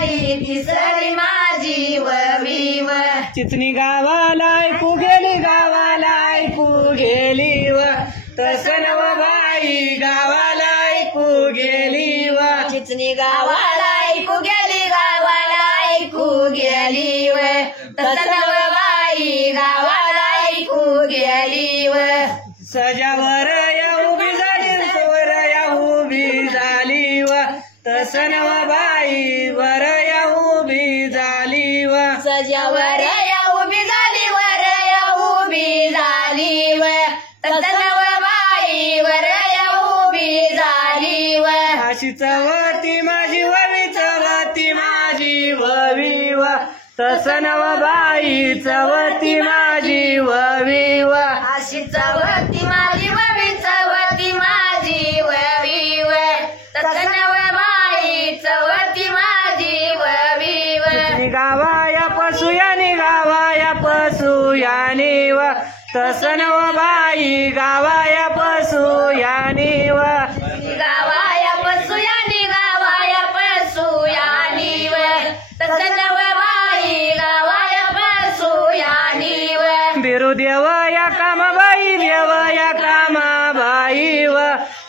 वाली दिसली माझी ववीव चिचणी गावाला ऐकू गेली गावाला ऐकू गेली व तसं नव बाई गावाला ऐकू गेली व चिचणी गावाला ऐकू गेली गावाला ऐकू गेली व तसं बाई गावाला ऐकू गेली व सजावर या उभी झाली वर या उभी झाली व तसं नव बाई वर या उभी झाली व सजावर या उभी झाली वर या उभी झाली व तसं बाई वर या उभी झाली व अशी चवती माझी ववी चवती माझी ववी व तसं नव बाई चवती माझी ववी व अशी चवती माझी ववी चवती माझी ववी व तसं बाई चवती माझी ववी व गावाया पशु यानी व तसं नव बाई गावाया पशु यानी व गावाया पशु यानी व तसं बाई गावाया पशु यानी व बिरु देव या कामाबाई देव या कामाबाई व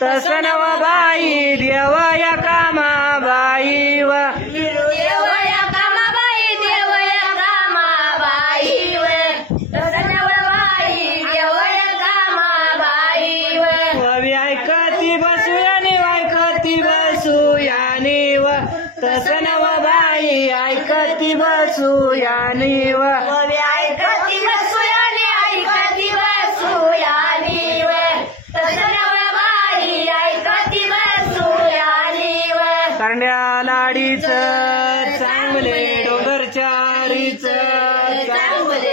तसं नव बाई देव या कामाबाई व देव या कामाबाई देव या कामाबाई व तसं बाई देव या कामाबाई व ववी ऐकती बसू यानी व तसं नव बाई ऐकती बसू यानी व ऐकती बसू यानी व तसं बाई ऐकती बसू यानी व कांड्या लाडीचं चांगले डोंगरच्या आडीचं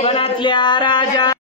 वनातल्या राजा